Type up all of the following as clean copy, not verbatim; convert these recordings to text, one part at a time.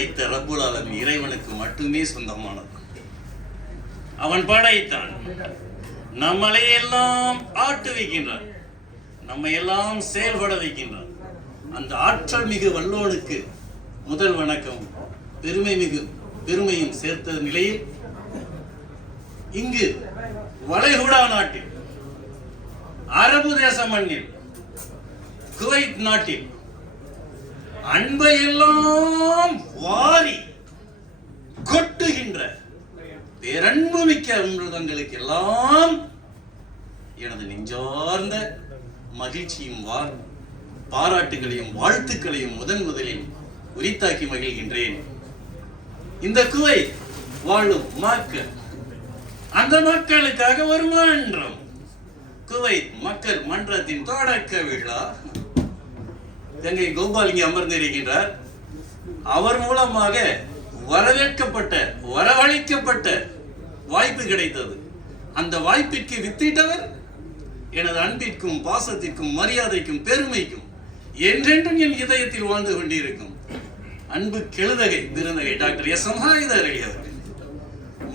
படைத்த ரப்புல் ஆலமீன் இறைவனுக்கு மட்டுமே சொந்தமானது. அவன் படைத்தான், நம்மளை எல்லாம் ஆட்டுவிக்கின்றான், நம்மை எல்லாம் செயல்பட வைக்கின்றான். அந்த ஆற்றல் மிகு வல்லோனுக்கு முதல் வணக்கம் பெருமையும் சேர்த்த நிலையில் இங்கு வளைகுடா நாட்டில், அரபு தேச மண்ணில், குவைத் நாட்டில் அன்பை எல்லாம் வாரி கொட்டுகின்ற பேரன்பு மிக்க அமிர்தங்களுக்கு எல்லாம் எனது நெஞ்சார்ந்த மகிழ்ச்சியும் பாராட்டுகளையும் வாழ்த்துக்களையும் முதலில் உரித்தாக்கி மகிழ்கின்றேன். இந்த குவைத் வாழும் மக்கள், அந்த மக்களுக்காக ஒரு மன்றம், குவைத் மக்கள் மன்றத்தின் தொடக்க விழா. கங்கை கோபால் இங்கே அமர்ந்திருக்கின்றார். அவர் மூலமாக வரவழைக்கப்பட்ட வாய்ப்பு கிடைத்தது. அந்த வாய்ப்பிற்கு வித்திட்டவர் எனது அன்பிற்கும் பாசத்திற்கும் மரியாதைக்கும் பெருமைக்கும் என்றென்றும் என் இதயத்தில் வாழ்ந்து கொண்டிருக்கும் அன்பு கெழுதகை விருந்தகை டாக்டர் எஸ் எம் ஹைதர் அலி அவர்கள்.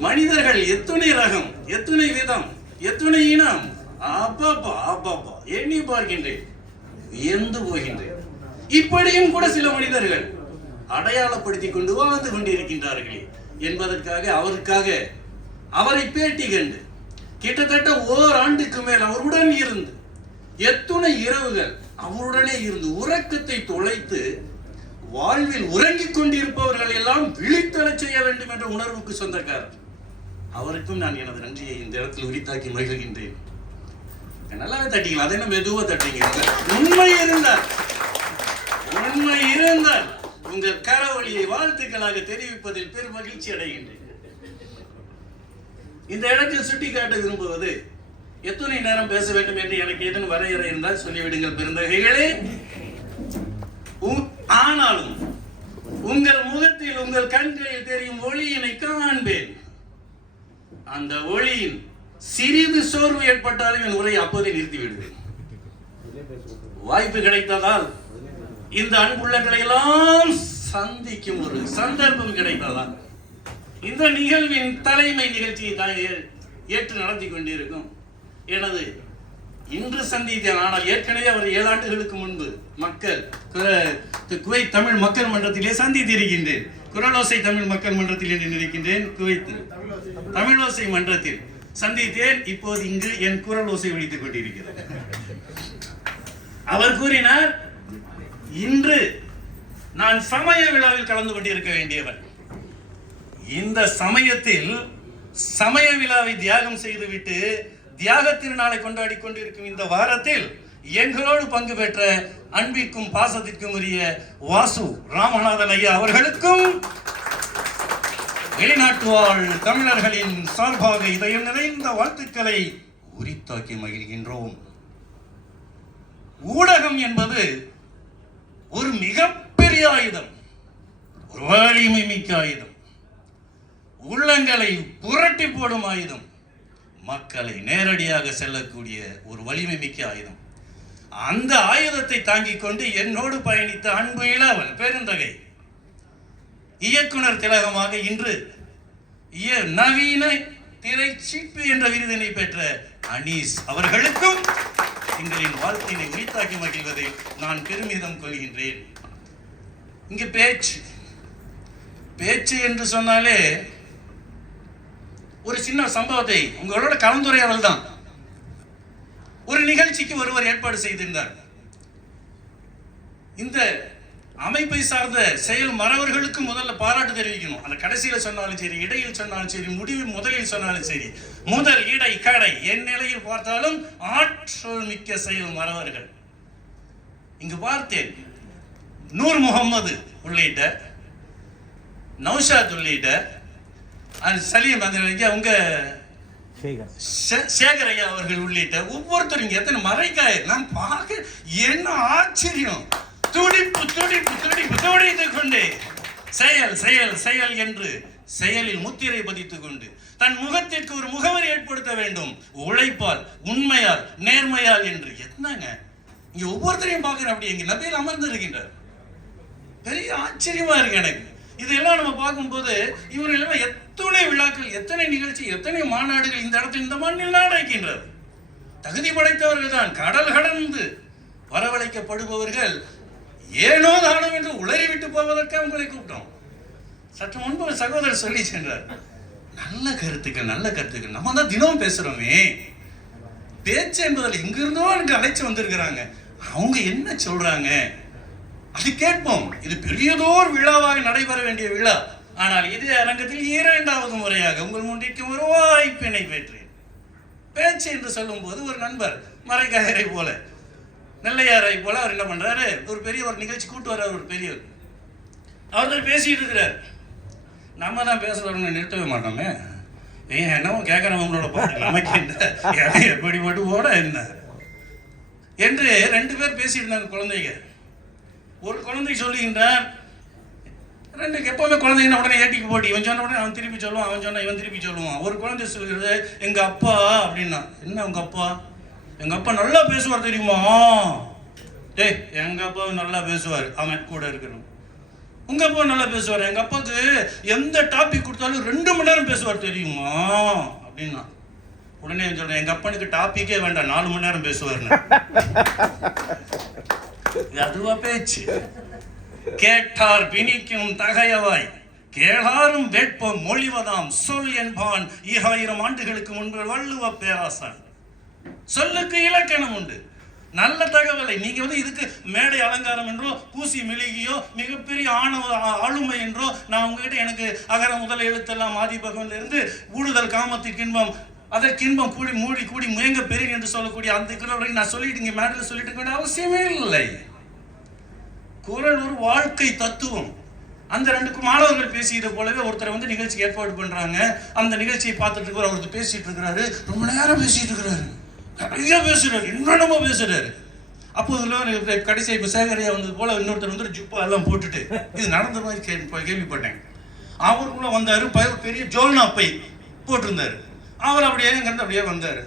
மனிதர்கள் எத்துணை ரகம், எத்துணை விதம், எத்துணை இனம், அப்பாப்பா எண்ணி பார்க்கின்றேன், வியந்து போகின்றேன். இப்படியும் கூட சில மனிதர்கள் அடையாளப்படுத்திக் கொண்டு வாழ்ந்து கொண்டிருக்கின்றார்களே என்பதற்காக அவரை பேட்டி கண்டு கிட்டத்தட்ட ஓராண்டுக்கு மேல் அவருடன் இருந்து எத்துணை இரவுகள் அவருடனே இருந்து உறக்கத்தை தொலைத்து வாழ்வில் உறங்கிக் கொண்டிருப்பவர்கள் எல்லாம் விழித்தெழச் செய்ய வேண்டும் என்ற உணர்வுக்கு சொந்தக்காரர். அவருக்கும் நான் எனது நன்றியை இந்த இடத்தில் உரித்தாக்கி மகிழ்கின்றேன். நல்லாவே தட்டிக்கலாம், அதை மெதுவா தட்டிங்க. உண்மை இருந்தால் உங்கள் கரவழியை வாழ்த்துக்களாக தெரிவிப்பதில் பெரும் மகிழ்ச்சி அடைகின்றேன். இந்த இடத்தில் சுட்டிக்காட்ட விரும்புவது, எத்தனை நேரம் பேச வேண்டும் என்று எனக்கு ஏதேனும் வரையறை இருந்தால் சொல்லிவிடுங்கள் பெருந்தகைகளே. ஆனாலும் உங்கள் முகத்தில், உங்கள் கண்களில் தெரியும் ஒளியினை காண்பேன். அந்த ஒளியின் சிறிது சோர்வு ஏற்பட்டாலும் என் உரையை அப்போதே நிறுத்தி விடுவேன். வாய்ப்பு கிடைத்ததால், இந்த அன்புள்ளங்களை எல்லாம் சந்திக்கும் ஒரு சந்தர்ப்பம் கிடைத்ததால், இந்த நிகழ்வின் தலைமை நிகழ்ச்சியை தான் ஏற்று நடத்தி கொண்டிருக்கும் எனது இன்று சந்தித்தேன். ஆனால் ஏற்கனவே அவர் 7 ஆண்டுகளுக்கு முன்பு குவைத் தமிழ் மக்கள் மன்றத்திலே சந்தித்திருக்கின்றேன். குரலோசை தமிழ் மக்கள் மன்றத்தில் என்று நினைக்கின்றேன். குவைத் தமிழோசை மன்றத்தில் சந்தித்தேன். இப்போது இங்கு என் குரலோசை ஒலித்துக் கொண்டிருக்கிறது. அவர் கூறினார், இன்று நான் சமய விழாவில் கலந்து கொண்டிருக்க வேண்டியவன். இந்த சமயத்தில் சமய விழாவை தியாகம் செய்துவிட்டு தியாக திருநாளை கொண்டாடி கொண்டிருக்கும் இந்த வாரத்தில் எங்களோடு பங்கு பெற்ற அன்பிற்கும் பாசத்திற்கும் உரிய வாசு ராமநாதன் ஐயா அவர்களுக்கும் வெளிநாட்டு வாழ் தமிழர்களின் சார்பாக இதயம் நிறைந்த வாழ்த்துக்களை உரித்தாக்கி மகிழ்கின்றோம். ஊடகம் என்பது ஒரு மிகப்பெரிய ஆயுதம், ஒரு வலிமை மிக்க ஆயுதம், உள்ளங்களை புரட்டி போடும் ஆயுதம், மக்களை நேரடியாக செல்லக்கூடிய ஒரு வலிமை மிக்க ஆயுதம். அந்த ஆயுதத்தை தாங்கிக் கொண்டு என்னோடு பயணித்த அன்பு இளவல் பெருந்தகை இயக்குனர் திலகமாக இன்று நவீன திரைச்சிப்பு என்ற விருதினை பெற்ற அனீஸ் அவர்களுக்கும் எங்களின் வாழ்த்தினை உரித்தாக்கி மகிழ்வதை நான் பெருமிதம் கொள்கின்றேன். இங்கு பேச்சு என்று சொன்னாலே ஒரு சின்ன சம்பவத்தை உங்களோட கலந்துரையாடல் தான். ஒரு நிகழ்ச்சிக்கு ஒருவர் ஏற்பாடு செய்திருந்தார். இந்த அமைப்பை சார்ந்த செயல் மறவர்களுக்கு முதல்ல பாராட்டு தெரிவிக்கணும். அந்த கடைசியில சொன்னாலும் சரி, இடையில் சொன்னாலும் சரி, முதலில் சொன்னாலும் சரி, முதல் இடை கடை என் நிலையில் பார்த்தாலும் ஆற்றல் மிக்க செயல் மறவர்கள். இங்கு பார்த்தேன், நூர் முகமது உள்ளிட்ட, நௌஷாத் உள்ளிட்ட, சலீம் உங்க சேகர் ஐயா அவர்கள் உள்ளிட்ட ஒவ்வொருத்தரும் இங்க எத்தனை மறைக்காய் நான் பார்க்க என்ன ஆச்சரியம். துடிப்பு துடிப்பு துடிப்பு துடித்து கொண்டு செயல் செயல் செயல் என்று செயலில் முத்திரை பதித்துக் கொண்டு தன் முகத்திற்கு ஒரு முகவரி ஏற்படுத்த வேண்டும். உழைப்பால், உண்மையால், நேர்மையால் என்று. என்னங்க இங்க ஒவ்வொருத்தரையும் பார்க்கிறேன். அப்படி எங்க நபியில் அமர்ந்து இருக்கின்றார். பெரிய ஆச்சரியமா இருக்கு எனக்கு. இதெல்லாம் நம்ம பார்க்கும்போது இவர்கள் எத்தனை விழாக்கள், எத்தனை நிகழ்ச்சி, எத்தனை மாநாடுகள் இந்த இடத்தில் இந்த மண்ணில் நடக்கின்றது. தகுதி படைத்தவர்கள் தான். கடல் கடந்து வரவழைக்கப்படுபவர்கள் ஏனோ தானோ என்று உளறிவிட்டு போவதற்கு உங்களை கூப்பிட்டோம். சற்று முன்பு ஒரு சகோதரர் சொல்லி சென்றார், நல்ல கருத்துக்கள் நல்ல கருத்துக்கள். நம்ம தான் தினமும் பேசுறோமே, பேச்சு என்பதில் எங்கிருந்தோ எனக்கு அழைச்சு வந்திருக்கிறாங்க, அவங்க என்ன சொல்றாங்க அது கேட்போம். இது பெரியதோர் விழாவாக நடைபெற வேண்டிய விழா. ஆனால் இதே அரங்கத்தில் 2வது முறையாக உங்கள் முன்னிற்கு ஒரு வாய்ப்பினை பெற்றேன். பேச்சு என்று சொல்லும் போது ஒரு நண்பர் மறைக்காயரை போல, நெல்லையாரை போல அவர் என்ன பண்றாரு, ஒரு பெரிய ஒரு நிகழ்ச்சி கூட்டு வர்றார். ஒரு பெரியவர் அவர் பேசிட்டு இருக்கிறார். நம்ம தான் பேசுறவங்க நிறுத்தவே மாட்டோமே, ஏன் என்னவோ கேட்கறவங்களோட பாட்டு நமக்கு என்ன எப்படி மட்டும் ஓட என்ன என்று 2 பேர் பேசிட்டு இருந்தாங்க குழந்தைங்க. ஒரு குழந்தை சொல்லுகின்றார், 2 எப்பவுமே குழந்தைங்கன்னா உடனே ஏட்டிக்கு போட்டி, இவன் சொன்ன உடனே அவன் திருப்பி சொல்லுவான், அவன் சொன்னா இவன் திருப்பி சொல்லுவான். ஒரு குழந்தை சொல்லுகிறது, எங்க அப்பா அப்படின்னா. என்ன உங்க அப்பா? எங்க அப்பா நல்லா பேசுவார் தெரியுமா? டேய், எங்க அப்பா நல்லா பேசுவார், அவன் கூட இருக்கணும். உங்க அப்பா நல்லா பேசுவார், எங்க அப்பாவுக்கு எந்த டாபிக் கொடுத்தாலும் 2 மணி நேரம் பேசுவார் தெரியுமா அப்படின்னா. உடனே சொல்றேன், எங்க அப்பனுக்கு டாபிக்கே வேண்டாம், 4 மணி நேரம் பேசுவார்னு. அதுவா பேச்சு? கேட்டார் பிணிக்கும் தகையவாய், கேளாரும் வேட்பம் மொழிவதாம் சொல் என்பான் 2000 ஆண்டுகளுக்கு முன்பு வள்ளுவ பேராசான். சொல்லுக்கு இலக்கணம் உண்டு. நல்ல தகவலை நீங்க இதுக்கு மேடை அலங்காரம் என்றோ பூசி மெழுகியோ மிகப்பெரிய ஆளுமை என்றோ நான் உங்ககிட்ட எனக்கு அகர முதல எழுத்தெல்லாம் ஆதி பகவன்ல இருந்து ஊடுதல் காமத்திற்கு இன்பம் அதற்கின்பம் கூடி மூடி கூடி முயங்க பெரிய என்று சொல்லக்கூடிய அந்த குரல் நான் சொல்லிட்டு இங்க மேடையில் சொல்லிட்டு இருக்க வேண்டிய அவசியமே இல்லை. குரல் ஒரு வாழ்க்கை தத்துவம். அந்த 2 மாணவர்கள் பேசியது போலவே ஒருத்தர் நிகழ்ச்சி ஏற்பாடு பண்றாங்க. அந்த நிகழ்ச்சியை பார்த்துட்டு இருக்கிற ஒருத்தர் பேசிட்டு இருக்கிறாரு, ரொம்ப நேரம் பேசிட்டு இருக்கிறாரு, நிறைய பேசுறாரு, என்னென்னமோ பேசுறாரு. அப்போதுல கடைசி இப்ப சேகரியா வந்தது போல இன்னொருத்தர் ஜுப்பா எல்லாம் போட்டுட்டு இது நடந்த மாதிரி கேள்விப்பட்டேன். அவருக்குள்ள வந்தாரு, பெரிய ஜோல்னா பை போட்டிருந்தாரு. அவர் அப்படியே அப்படியே வந்தார்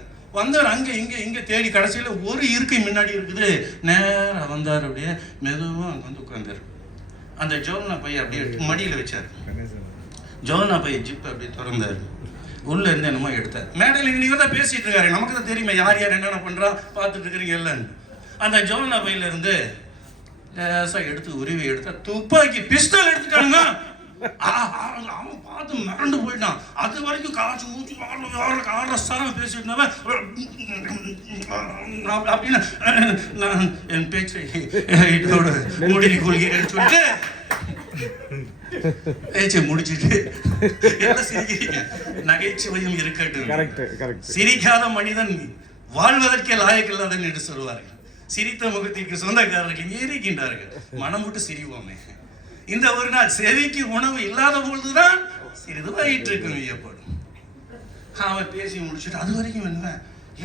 அங்கே இங்கே தேடி கடைசியில் ஒரு இருக்கை முன்னாடி இருக்குது. நேராக வந்தார், அப்படியே மெதுவாக அங்கே உட்கார்ந்தார். அந்த ஜோல்னா பையை அப்படியே மடியில் வச்சார். ஜோல்னா பையை ஜிப்பை அப்படியே திறந்தார். உள்ள இருந்து என்னமோ எடுத்தார். மேடையில் இன்னைக்கு தான் பேசிட்டு இருக்காரு, நமக்கு தான் தெரியுமே யார் யார் என்னென்ன பண்ணுறா பார்த்துட்டு இருக்கிறீங்க இல்லைன்னு. அந்த ஜோல்னா பையில இருந்து லேசாக எடுத்து உருவி எடுத்தா துப்பாக்கி பிஸ்டல் எடுத்துட்டாங்க. அவன் பார்த்து மிரண்டு போயிட்டான். அது வரைக்கும் காய்ச்சி மூச்சு ஆடுற பேசிட்டு இருந்தவன் அப்படின்னு நான் என் பேச்சை இதோட முடிவு கொள்கிறேன்னு சொல்லிட்டு பேச்சை முடிச்சுட்டு எல்லாம் சிரிக்கிறீங்க. நகைச்சுவையும் இருக்கட்டும். சிரிக்காத மனிதன் வாழ்வதற்கே லாயக்கில்லாதன் என்று சொல்வார்கள். சிரித்த முகத்திற்கு சொந்தக்காரர்கள் இருக்கின்றார்கள். மனம் விட்டு சிரிவோமே. இந்த ஒரு நாள் செவிக்கு உணவு இல்லாத பொழுதுதான் சிறிது வயிற்றுக்கு ஏற்படும். அவன் பேசி முடிச்சுட்டு அது வரைக்கும்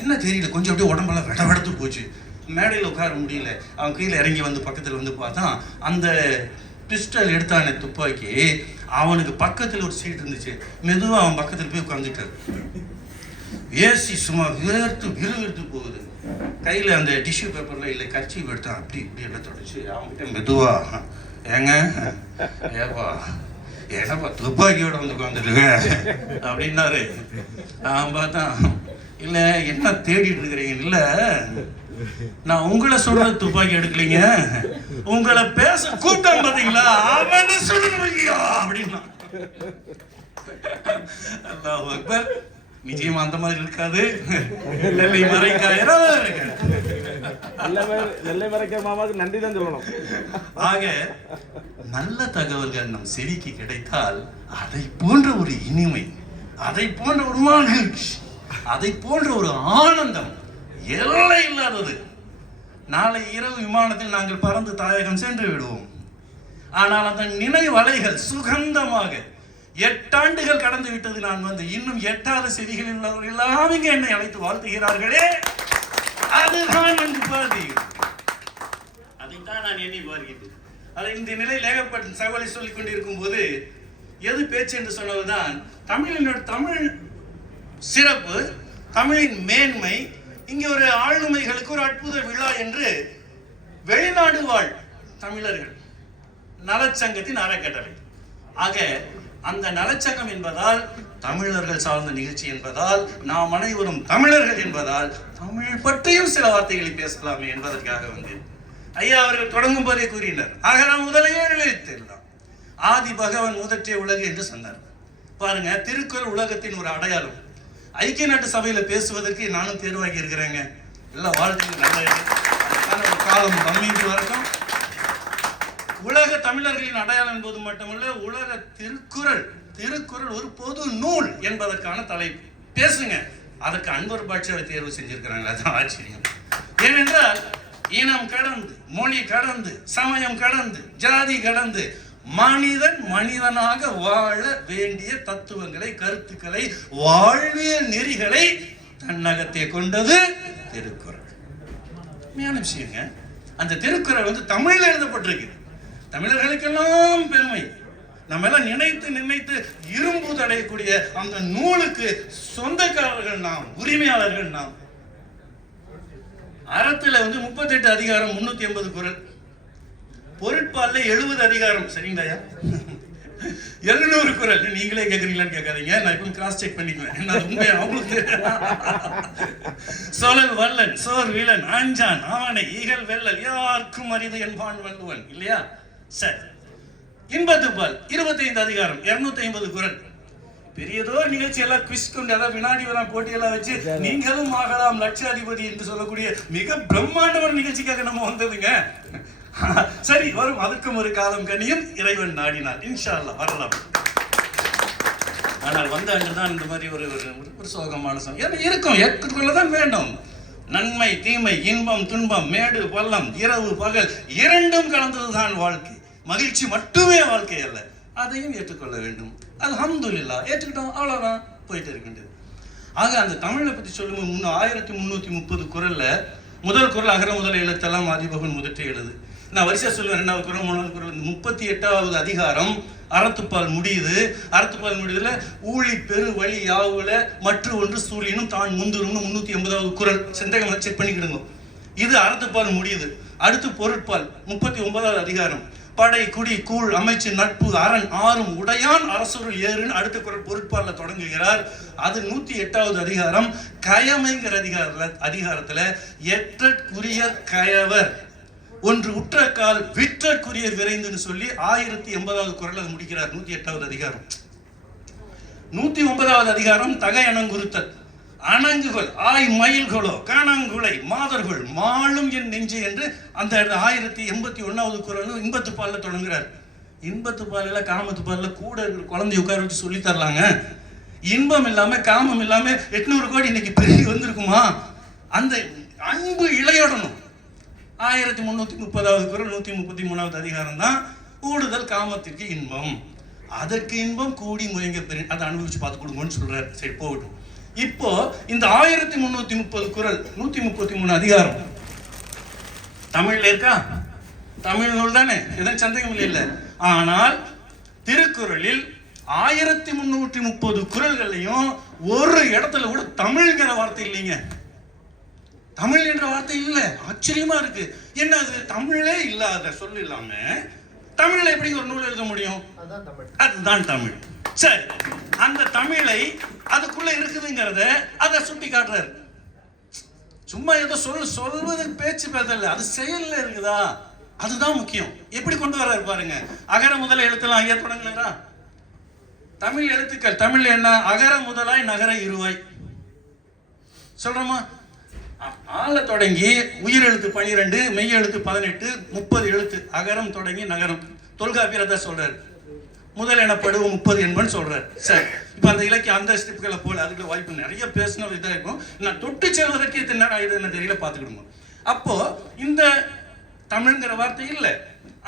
என்ன தெரியல, கொஞ்சம் அப்படியே உடம்பெல்லாம் வெடவெடுத்து போச்சு. மேடையில் உட்கார முடியல. அவன் கீழே இறங்கி பக்கத்தில் பார்த்தா அந்த பிஸ்டல் எடுத்தானே துப்பாக்கி, அவனுக்கு பக்கத்தில் ஒரு சீட் இருந்துச்சு. மெதுவாக அவன் பக்கத்தில் போய் உட்காந்துட்டார். ஏசி சும்மா விறுவிறுத்து போகுது. கையில் அந்த டிஷ்யூ பேப்பரில் இல்லை கர்ச்சீப் எடுத்தான், அப்படி இப்படி எல்லாம் தொடச்சு அவன்கிட்ட மெதுவா, ஏங்க ஏப்பா என்னப்பா துப்பாக்கியோட உட்காந்துருக்க அப்படின்னாரு. நான் பார்த்தா, இல்லை என்ன தேடிட்டு இருக்கிறீங்க? இல்லை, நான் உங்களை சொல்றது துப்பாக்கி எடுக்கலைங்க, உங்களை பேச கூட்டம் பார்த்தீங்களா அவனை சொல்லுங்க அப்படின்னா. அல்லாஹ் அக்பர். நிச்சயமா அந்த மாதிரி இருக்காது. நெல்லை மறைக்காயரோ நெல்லை மறைக்க மாமாவுக்கு நன்றி தான் சொல்லணும். ஆக நல்ல தகவல்கள் நம் செவிக்கு கிடைத்தால் அதை போன்ற ஒரு இனிமை, அதை போன்ற ஒரு மகிழ்ச்சி, அதை போன்ற ஒரு ஆனந்தம் எல்லை இல்லாதது. நாளை இரவு விமானத்தில் நாங்கள் பறந்து தாயகம் சென்று விடுவோம். ஆனால் அந்த நினைவலைகள் சுகந்தமாக 8 ஆண்டுகள் கடந்து விட்டது. நான் இன்னும் 8வது செவிகளில் உள்ளவர்கள் எல்லாம் இங்கே என்னை அழைத்து வாழ்த்துகிறார்களே, அதுதான் அதைத்தான் நான் எண்ணி பார்க்கிறேன். அதை இந்த நிலையில் ஏகப்பட்ட சகோதரி சொல்லிக் கொண்டிருக்கும் போது எது பேச்சு என்று சொன்னதுதான் தமிழ் சிறப்பு, தமிழின் மேன்மை. இங்கே ஒரு ஆளுமைகளுக்கு ஒரு அற்புத விழா என்று வெளிநாடு வாழ் தமிழர்கள் நலச்சங்கத்தின் அறக்கட்டளை ஆக அந்த நலச்சங்கம் என்பதால் தமிழர்கள் சார்ந்த நிகழ்ச்சி என்பதால் நாம் அனைவரும் தமிழர்கள் என்பதால் தமிழ் பற்றியும் சில வார்த்தைகளை பேசலாமே என்பதற்காக வந்து ஐயா அவர்கள் தொடங்கும் போதே கூறினார், அகரம் முதலையே எழுத்தெல்லாம் ஆதி பகவன் முதற்றே உலகு என்று சொன்னார். பாருங்க, திருக்குறள் உலகத்தின் ஒரு அடையாளம். ஐக்கிய நாட்டு சபையில பேசுவதற்கு நானும் தேர்வாகி இருக்கிறேங்க. எல்லாம் வாழ்த்துக்கு நல்ல ஒரு காலம் நம்மீது வரைக்கும். உலக தமிழர்களின் அடையாளம் என்பது மட்டுமல்ல, உலக திருக்குறள் ஒரு பொது நூல் என்பதற்கான தலைப்பு பேசுங்க. அதற்கு அன்வர் பாட்சியாவை தேர்வு செஞ்சிருக்கிறாங்க. அதான் ஆச்சரியம். ஏனென்றால் இனம் கடந்து, மொழி கடந்து, சமயம் கடந்து, ஜாதி கடந்து மனிதன் மனிதனாக வாழ வேண்டிய தத்துவங்களை, கருத்துக்களை, வாழ்வியல் நெறிகளை தன்னகத்தை கொண்டது திருக்குறள். உண்மையான விஷயங்க. அந்த திருக்குறள் வந்து தமிழில் எழுதப்பட்டிருக்கு. தமிழர்களுக்கெல்லாம் பெருமை. நம்ம எல்லாம் நினைத்து இரும்பு தடையக்கூடிய அந்த நூலுக்கு சொந்தக்காரர்கள் நாம், உரிமையாளர்கள் நாம். அறத்துல வந்து 38 அதிகாரம், 380 குறள். பொருட்பால்ல 70 அதிகாரம். சரிங்களா? 700 குறள். நீங்களே கேட்கறீங்களான்னு கேட்காதீங்க, நான் இப்போ கிராஸ் செக் பண்ணிக்குவேன். என்ன உண்மை அவங்களுக்கு சொலல் வல்லன், சோர் வில்லன், ஆஞ்சான், ஆவணை, ஈகல் வெள்ளல், யாருக்கும் அரிது என்பான் வள்ளுவன். இல்லையா? சரி. இன்பத்துப்பால் 25 அதிகாரம், 250 குறள். பெரியதோர் நிகழ்ச்சி எல்லாம் குவிஸ் கொண்டு அதாவது வினாடி வரா போட்டியெல்லாம் வச்சு நீங்களும் ஆகலாம் லட்சாதிபதி என்று சொல்லக்கூடிய மிக பிரம்மாண்ட ஒரு நிகழ்ச்சிக்காக நம்ம வந்ததுங்க. சரி, வரும். அதுக்கும் ஒரு காலம் கனியும் இறைவன் நாடினார். இன்ஷா அல்லாஹ் வரலாம். ஆனால் வந்த அன்றுதான் இந்த மாதிரி ஒரு சோகமான சமயம் இருக்கும். ஏற்றுக்கொள்ளதான் வேண்டும். நன்மை தீமை, இன்பம் துன்பம், மேடு பள்ளம், இரவு பகல் இரண்டும் கலந்ததுதான் வாழ்க்கை. மகிழ்ச்சி மட்டுமே வாழ்க்கை அல்ல, அதையும் ஏற்றுக்கொள்ள வேண்டும். அல்ஹம்துலில்லாஹ், ஏற்றுக்கிட்டோம், அவ்வளவுதான், போயிட்டு இருக்கின்றது. ஆக அந்த தமிழை பத்தி சொல்லும்போது 1330 குறள்ல முதல் குறள் அகர முதல் எழுத்தெல்லாம் ஆதிபகவன் முதற்றே எழுது. நான் வரிசையா சொல்லுவேன். 2வது குறள், 3வது குறள். 38வது அதிகாரம் அறத்துப்பால் முடியுது. அறத்துப்பால் முடியுதுல ஊழி பெரு வழி யாவுல மற்ற ஒன்று சூழினும் தான் முந்துரும் 380வது குறள். செந்தகம் செக் பண்ணிக்கிடுங்க. இது அறத்துப்பால் முடியுது. அடுத்து பொருட்பால் 39வது அதிகாரம். படை குடி கூழ் அமைச்சு நட்பு அரண் ஆறும் உடையான் அரசுருள் ஏறுன்னு அடுத்த குறள் பொருட்பால்ல தொடங்குகிறார். அது 108வது அதிகாரம். கயமைங்கிற அதிகாரத்துல எற்றற்குரிய கயவர் ஒன்று உற்றக்கால் விற்றற்குரிய விரைந்துன்னு சொல்லி 1080வது குறள் அது முடிக்கிறார். 108வது அதிகாரம். 109வது அதிகாரம் தகை அணங்குறுத்தல். அணங்குகள் ஆய் மயில்களோ காணங்குலை மாதர்கள் மாளும் என் நெஞ்சு என்று அந்த 1081வது குறள் இன்பத்துப்பால்ல தொடங்குறார். இன்பத்துப்பாலில் காமத்துப்பாலில் கூட இருக்கிற குழந்தைய உட்கார வச்சு சொல்லி தரலாங்க. இன்பம் இல்லாம காமம் இல்லாம 800 கோடி இன்னைக்கு பெருகி வந்திருக்குமா? அந்த அன்பு இளையோடணும். 1330வது குறள் 133வது அதிகாரம் தான் கூடுதல் காமத்திற்கு இன்பம், அதற்கு இன்பம் கூடி முயங்க பெரிய அதை அனுபவிச்சு பார்த்து கொடுங்கன்னு சொல்றாரு. சரி, போகட்டும். இப்போ இந்த 1330 குறள் 133 அதிகாரம் தமிழ்ல இருக்கா? தமிழ் நூல் தானே, எதன் சந்தேகம் இல்லை. ஆனால் திருக்குறளில் 1330 குறள்களையும் ஒரு இடத்துல கூட தமிழ்ங்கிற வார்த்தை இல்லைங்க. தமிழ் என்ற வார்த்தை இல்ல. ஆச்சரியமா இருக்கு. என்ன அது? தமிழே இல்லாத சொல் இல்லாம தமிழ்ல எப்படி ஒரு நூல் எழுத முடியும்? அதுதான் தமிழ். சரி, அந்த தமிழை அதுக்குள்ள இருக்குதுங்கிறத அதை சுட்டி காட்டுறாரு. சும்மா ஏதோ சொல்வது பேச்சு பேசல, அது செயல்ல இருக்குதா? அதுதான் முக்கியம். எப்படி கொண்டு வர்றாரு பாருங்க. அகர முதல எழுத்தெல்லாம் ஐயா தொடங்கலா? தமிழ் எழுத்துக்கள் தமிழ்ல என்ன? அகர முதலாய் நகர இருவாய் சொல்றோமா? ஆள தொடங்கி உயிர் எழுத்து 12, மெய் எழுத்து 18, 30 எழுத்து. அகரம் தொடங்கி நகரம். தொல்காப்பியர் தான் சொல்றாரு. முதல் எனப்படுவோம் 30 என்பன்னு சொல்றாரு. சரி, இப்ப அந்த இலக்கிய அந்த ஸ்டெப்களை போல அதுக்குள்ள வாய்ப்பு நிறைய பேசணும். இதாக இருக்கும். நான் தொட்டு செல்வதற்கு இது என்ன தெரியல, பார்த்துக்கிடுங்க. அப்போ இந்த தமிழ்ங்கிற வார்த்தை இல்லை.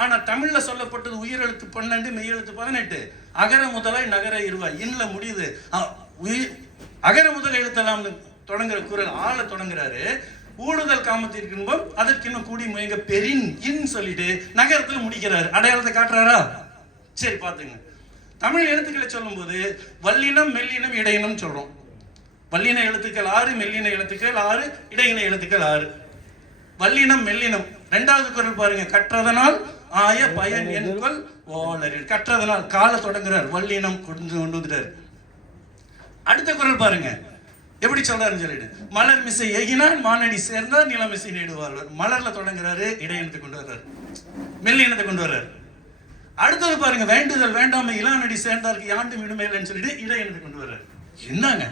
ஆனா தமிழ்ல சொல்லப்பட்டது உயிர் எழுத்து 12, மெய் எழுத்து 18. அகர முதலாய் நகர இருவாய் இன்னல முடியுது. அகர முதல் எழுத்தெல்லாம் தொடங்குற குறள் ஆள தொடங்குறாரு. ஊடுதல் காமத்திற்கு இன்பம் அதற்கு இன்னும் கூடி முயங்க பெரின் இன் சொல்லிட்டு நகரத்துல முடிக்கிறாரு. அடையாளத்தை காட்டுறாரா? சரி, பாத்துங்க. தமிழ் எழுத்துக்களை சொல்லும் போது வல்லினம் மெல்லினம் இடையினம் சொல்றோம். வல்லின எழுத்துக்கள் 6, மெல்லின எழுத்துக்கள் 6, இடையின எழுத்துக்கள் 6. வல்லினம் மெல்லினம் 2வது குறள் பாருங்க. கற்றதனால் ஆய பயன் என்கொள் ஓலரில் கற்றதனால் காலை தொடங்குறார், வல்லினம் கொண்டு வந்துட்டார். அடுத்த குரல் பாருங்க எப்படி சொல்றாருன்னு சொல்லிட்டு, மலர் மிசை எகினான் மானடி சேர்ந்தார் நிலமிசை நேடுவார். மலர்ல தொடங்குறாரு, இடையினத்தை கொண்டு வர்றாரு, மெல்லினத்தை கொண்டு வர்றாரு. அடுத்தது பாருங்க, வேண்டுதல் வேண்டாமை இளானடி சேர்ந்தாருக்கு யாண்டும் இடுமையில்னு சொல்லிட்டு இடையினத்தை கொண்டு வர்றாரு. என்னங்க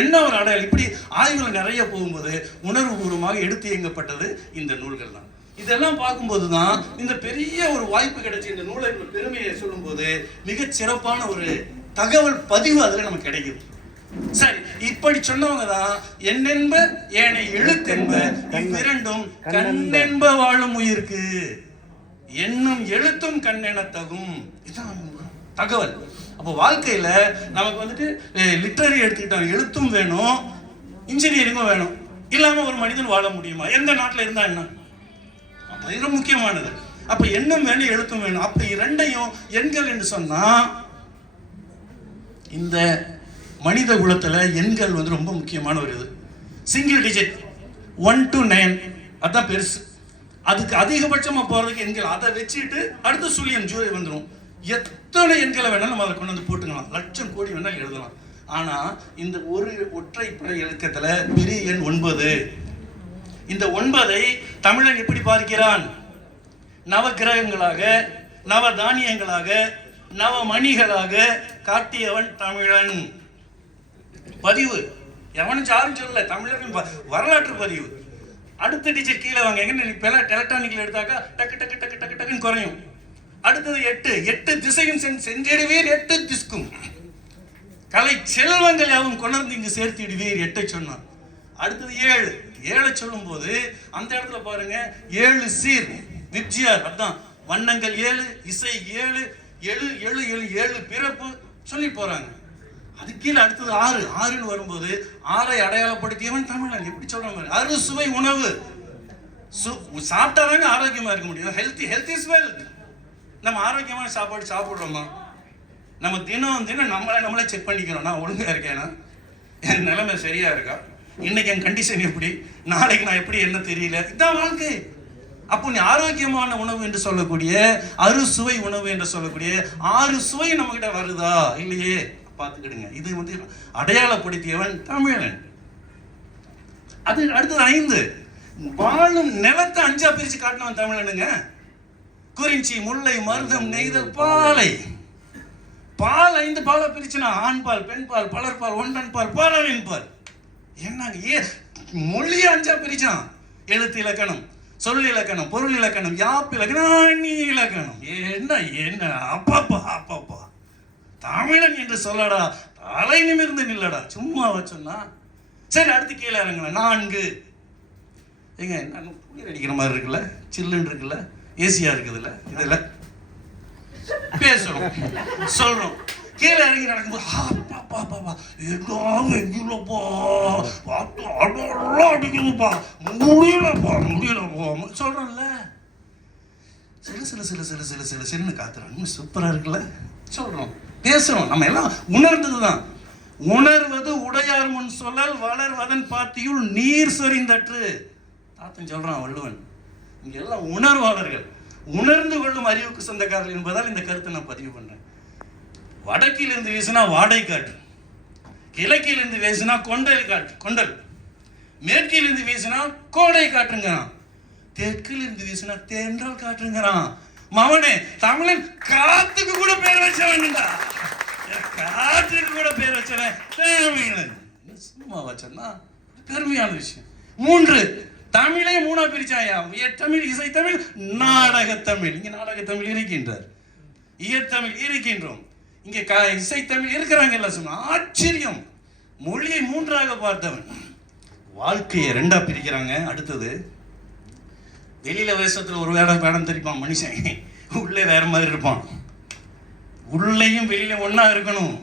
என்ன ஒரு அடையாளம்! இப்படி ஆய்வுகள் நிறைய போகும்போது உணர்வு பூர்வமாக எடுத்து இயங்கப்பட்டது இந்த நூல்கள் தான். இதெல்லாம் பார்க்கும்போது தான் இந்த பெரிய ஒரு வாய்ப்பு கிடைச்சி இந்த நூலை பெருமையை சொல்லும்போது மிகச் சிறப்பான ஒரு தகவல் பதிவு அதுல நமக்கு கிடைக்குது. சரி, இப்படி சொன்னவங்க தான் என்னென்ப ஏனை எழுத்தென்ப இவ்விரண்டும் கண்ணென்ப வாழும் உயிருக்கு, என்னும் எழுத்தும் கண்ணெனத்தகும். இதுதான் தகவல். அப்போ வாழ்க்கையில நமக்கு வந்துட்டு லிட்டரரி எடுத்துக்கிட்டோம், எழுத்தும் வேணும், இன்ஜினியரிங்கும் வேணும். இல்லாம ஒரு மனிதன் வாழ முடியுமா? எந்த நாட்டில் இருந்தா என்ன? அது முக்கியமானது. அப்ப எண்ணம் வேணும், எழுத்தும் வேணும். அப்ப இரண்டையும் எண்கள் என்று சொன்னா, இந்த மனித குலத்துல எண்கள் வந்து ரொம்ப முக்கியமான ஒரு இது. சிங்கிள் டிஜிட் 1 to 9 அதான் பெருசு. அதுக்கு அதிகபட்சமா போறதுக்கு எண்கள், அதை வச்சுட்டு அடுத்த சுழியம் ஜூலை வந்துடும். எத்தனை எண்களை வேணாலும் நம்ம அதை கொண்டு வந்து போட்டுக்கலாம், லட்சம் கோடி வேணாலும் எழுதலாம். ஆனா இந்த ஒரு ஒற்றைப்படை இலக்கத்துல பெரிய எண் 9. இந்த 9ஐ தமிழன் எப்படி பார்க்கிறான்? நவ கிரகங்களாக, நவ தானியங்களாக, நவ மணிகளாக காட்டியவன் தமிழன். பதிவு எவனும் யாரும் சொல்லல, தமிழரின் வரலாற்று பதிவு. அடுத்த டிஜிட் கீழே வாங்க, எங்க எலக்ட்ரானிக்ல எடுத்தாக்கா டக்கு டக்கு டக்கு டக்கு டக்குன்னு குறையும். அடுத்தது 8 திசையும் சென்றிடுவீர் 8 திஸ்கும், கலை செல்வங்கள் யாவும் கொணர்ந்து இங்கு சேர்த்திடுவீர் 8 சொன்னான். அடுத்தது 7 சொல்லும் போது அந்த இடத்துல பாருங்க 7 சீர் விப்ஜியார், அதான் வண்ணங்கள் 7, இசை 7, 7 பிறப்பு சொல்லி போறாங்க. அது கீழே அடுத்தது 6ன்னு வரும்போது 6ஐ அடையாளப்படுத்தியவன் தமிழன். எப்படி சொல்ற மாதிரி அறுசுவை உணவு, சாப்பிட்டாதாங்க ஆரோக்கியமா இருக்க முடியும். Health is wealth. நம்ம ஆரோக்கியமான சாப்பாடு சாப்பிடுறோமா? நம்ம தினம் நம்மளே செக் பண்ணிக்கிறோம். நான் ஒழுங்கா இருக்கேனா, என் நிலைமை சரியா இருக்கா, இன்னைக்கு என் கண்டிஷன் எப்படி, நாளைக்கு நான் எப்படி என்ன தெரியல. இதுதான் வாழ்க்கை. அப்போ நீ ஆரோக்கியமான உணவு என்று சொல்லக்கூடிய, அறுசுவை உணவு என்று சொல்லக்கூடிய 6 சுவை நம்ம கிட்ட வருதா இல்லையே பார்த்துக்கிடுங்க. இது வந்து அடையாளப்படுத்தியவன் தமிழன். அது அடுத்தது 5 வாழும் நிலத்தை 5ஆ பிரிச்சு காட்டினவன் தமிழனுங்க. குறிஞ்சி, முல்லை, மருதம், நெய்தல், பாலை. பால் 5 பாலா பிரிச்சுனா, ஆண் பால், பெண் பால், பலர்பால், ஒன்றன் பால், பாலின் பால். என்னங்க மொழி 5ஆ பிரிச்சான். எழுத்து இலக்கணம், சொல் இலக்கணம், பொருள் இலக்கணம், யாப்பு இலக்கணம், அணி இலக்கணம். என்ன அப்பப்பா தமிழன் என்று சொல்லடா, தலை நிமிர்ந்து நில்லடா, சும்மா வச்சோம்னா. சரி, அடுத்து கீழே இறங்கல 4. ஏங்க என்ன குளிர் அடிக்கிற மாதிரி இருக்குல்ல, சில்லுன்னு இருக்குல்ல, ஏசியா இருக்குதுல்ல, இதெல்லாம் பேசுறோம் சொல்றோம். கீழே இறங்கி நடக்கும்போது அடிக்குதுப்பா, முடியலப்பா சொல்றோம்ல. சில காத்துறாங்க, சூப்பரா இருக்குல்ல சொல்றோம், பேசுறோம். நம்ம எல்லாம் உணர்ந்ததுதான். உணர்வது உடையார் முன் சொல்லல் வளர்வதன் பாத்தியுள் நீர் சொரிந்தற்று. தாத்தன் சொல்றான் வள்ளுவன். இங்க எல்லாம் உணர்வாளர்கள், உணர்ந்து கொள்ளும் அறிவுக்கு சொந்தக்காரர்கள் என்பதால் இந்த கருத்தை நான் பதிவு பண்றேன். வடக்கிலிருந்து வீசினா வாடை காற்று, கிழக்கிலிருந்து வீசினா கொண்டல், மேற்கிலிருந்து வீசினா கோடை காற்றுங்கிறான், தெற்கிலிருந்து வீசினா தென்றல் காற்றுங்கிறான். மவனே, தமிழன் காத்துக்கு கூட பேர் வச்சவன்டா, காற்றுக்கு கூட பேர் வச்சவன் தமிழன். சும்மா வச்சா பெருமையான விஷயம். 3 தமிழை 3ஆ பிரிச்சாயா. உயர்தமிழ், இசைத்தமிழ், நாடகத்தமிழ். இங்க நாடகத்தமிழ் இருக்கின்றார், இயற்தமிழ் இருக்கின்றோம், இங்க இசைத்தமிழ் இருக்கிறாங்கல்ல. சொன்ன ஆச்சரியம். மொழியை 3ஆக பார்த்தவன். வாழ்க்கையை 2ஆ பிரிக்கிறாங்க. அடுத்தது வெளியில வேஷத்துல ஒரு வேடம் தெரிப்பான் மனுஷன், உள்ளே வேற மாதிரி இருப்பான். உள்ளேயும் வெளியில ஒன்னா இருக்கணும்.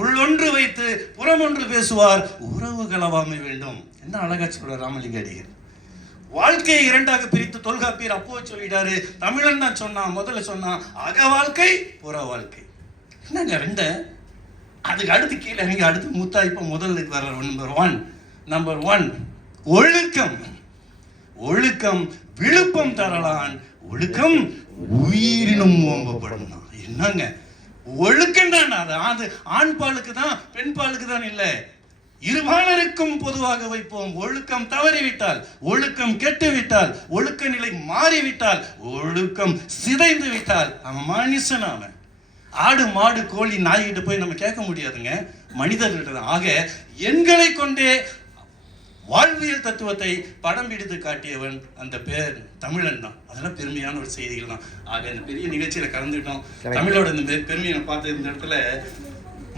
உள்ளொன்று வைத்து புறமொன்று பேசுவார், உறவு கலவாமை வேண்டும். என்ன அழகா சொல்ற ராமலிங்க அடிகள். வாழ்க்கையை 2ஆக பிரித்து தொல்காப்பியர் அப்போ சொல்லிட்டாரு. தமிழன் தான் சொன்னான், முதல்ல சொன்னான் அக வாழ்க்கை, புற வாழ்க்கை. என்னங்க 2. அதுக்கு அடுத்து கீழே இறங்கி அடுத்து முத்தாய்ப்ப முதல்ல வர நம்பர் 1 ஒழுக்கம். ஒழுக்கம் விழுப்பம் தரலான், ஒழுக்கம் உயிரினும் ஓம்பப்படும். என்னங்க ஒழுக்கம் தான் அது ஆண் பாலுக்கு தான் பெண் பாலுக்கு தான் இல்லை, இருபாலருக்கும் பொதுவாக வைப்போம். ஒழுக்கம் தவறிவிட்டால், ஒழுக்கம் கெட்டுவிட்டால், ஒழுக்க நிலை மாறிவிட்டால், ஒழுக்கம் சிதைந்து விட்டால் அவன் மனுஷன். அவன் ஆடு மாடு கோழி நாய்கிட்ட போய் நம்ம கேட்க முடியாதுங்க, மனிதர்கிட்ட தான். ஆக எண்களை கொண்டே வாழ்வியல் தத்துவத்தை படம் பிடித்து காட்டியவன் அந்த பேர் தமிழன் தான். அதெல்லாம் பெருமையான ஒரு செய்திகள் தான். ஆக இந்த பெரிய நிகழ்ச்சியில கலந்துட்டோம். தமிழோட இந்த பெருமையை பார்த்து இந்த இடத்துல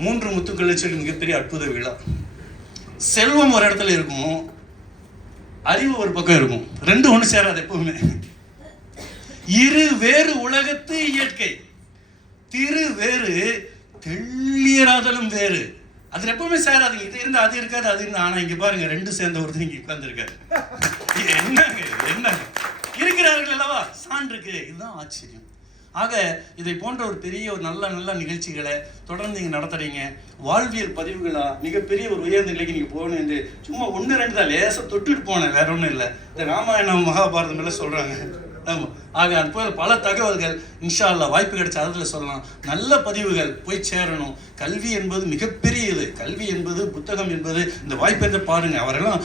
3 முத்துக்கள் சொல்லி மிகப்பெரிய அற்புத விழா. செல்வம் ஒரு இடத்துல இருக்கும், அறிவு ஒரு பக்கம் இருக்கும், ரெண்டு ஒண்ணு சேராது எப்பவுமே. இரு வேறு உலகத்து இயற்கை, திரு வேறு தெள்ளியராதலும் வேறு, அது எப்பவுமே சேராதுங்க. இது இருந்தா அது இருக்காது, அது இருந்தா. ஆனா இங்க பாருங்க, ரெண்டு சேர்ந்த ஒருத்தர் இங்க உட்கார்ந்து இருக்காரு. என்னங்க இருக்கிறார்கள் அல்லவா, சான்றுக்கு. இதுதான் ஆச்சரியம். ஆக இதை போன்ற ஒரு பெரிய ஒரு நல்ல நிகழ்ச்சிகளை தொடர்ந்து நீங்க நடத்துறீங்க. வாழ்வியல் பதிவுகளா மிகப்பெரிய ஒரு உயர்ந்த நிலைக்கு நீங்க போகணும் என்று சும்மா 1-2 தான் லேசா தொட்டுட்டு போனேன், வேற ஒன்றும் இல்லை. இந்த ராமாயணம் மகாபாரதம் எல்லாம் சொல்றாங்க. ஆமாம். ஆக அது போல பல தகவல்கள் இன்ஷா அல்லாஹ் வாய்ப்பு கிடைச்ச அதில் சொல்லலாம். நல்ல பதிவுகள் போய் சேரணும். கல்வி என்பது மிகப்பெரியது. கல்வி என்பது, புத்தகம் என்பது, இந்த வாய்ப்பை பாருங்க. அவரெல்லாம்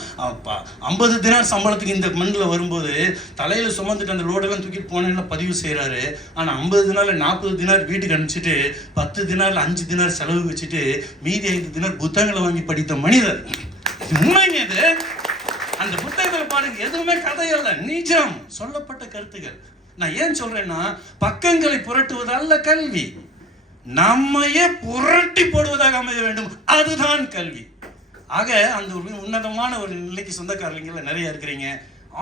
50 தினார் சம்பளத்துக்கு இந்த மண்ணில் வரும்போது தலையில் சுமந்துட்டு அந்த லோடெல்லாம் தூக்கிட்டு போனேன்னா பதிவு செய்கிறாரு. ஆனால் 50 தினாரில் 40 தினார் வீட்டுக்கு அனுப்பிச்சிட்டு 10 தினாரில் 5 தினார் செலவு வச்சுட்டு மீதி 5 தினார் புத்தகங்களை வாங்கி படித்த மனிதர். உண்மைங்க இது. அந்த புத்தகத்தில் பாருங்க, எதுவுமே கதையல்ல, நிஜம் சொல்லப்பட்ட கருத்துக்கள். நான் ஏன் சொல்றேன்னா, பக்கங்களை புரட்டுவது அல்ல கல்வி, நம்மையே புரட்டி போடுவதாக அமைய வேண்டும், அதுதான் கல்வி. ஆக அந்த ஒரு உன்னதமான ஒரு நிலைக்கு சொந்தக்காரங்க நிறைய இருக்கிறீங்க.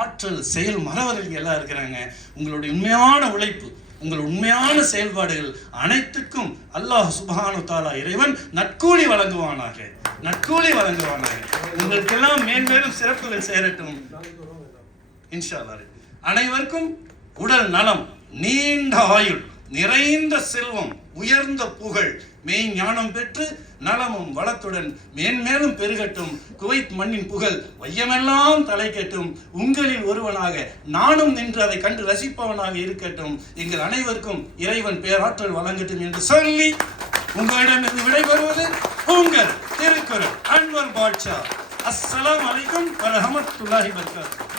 ஆற்றல் செயல் மறவர்கள் எல்லாம் இருக்கிறாங்க. உங்களுடைய உண்மையான உழைப்பு, உங்கள் உண்மையான செயல்பாடுகள் அனைத்துக்கும் அல்லாஹ் சுப்ஹானஹு வ தஆலா இறைவன் நற்கூலி வழங்குவானாக, நற்கூலி வழங்குவானாக. உங்களுக்கெல்லாம் மேன்மேலும் சிறப்புகள் சேரட்டும் இன்ஷா அல்லாஹ். அனைவருக்கும் உடல் நலம், நீண்ட ஆயுள், நிறைந்த செல்வம், உயர்ந்த புகழ், மெய் ஞானம் பெற்று நலமும் வளத்துடன் மேன்மேலும் பெருகட்டும். குவைத் மண்ணின் புகழ் வையமெல்லாம் தலைக்கட்டும். உங்களில் ஒருவனாக நானும் நின்று அதை கண்டு ரசிப்பவனாக இருக்கட்டும். எங்கள் அனைவருக்கும் இறைவன் பேராற்றல் வழங்கட்டும் என்று சொல்லி உங்களிடமிருந்து விடைபெறுவது உங்கள் திருக்குறள் அன்வர் பாட்ஷா. அஸ்ஸலாமு அலைக்கும் வ ரஹ்மத்துல்லாஹி வ பரகாத்துஹு.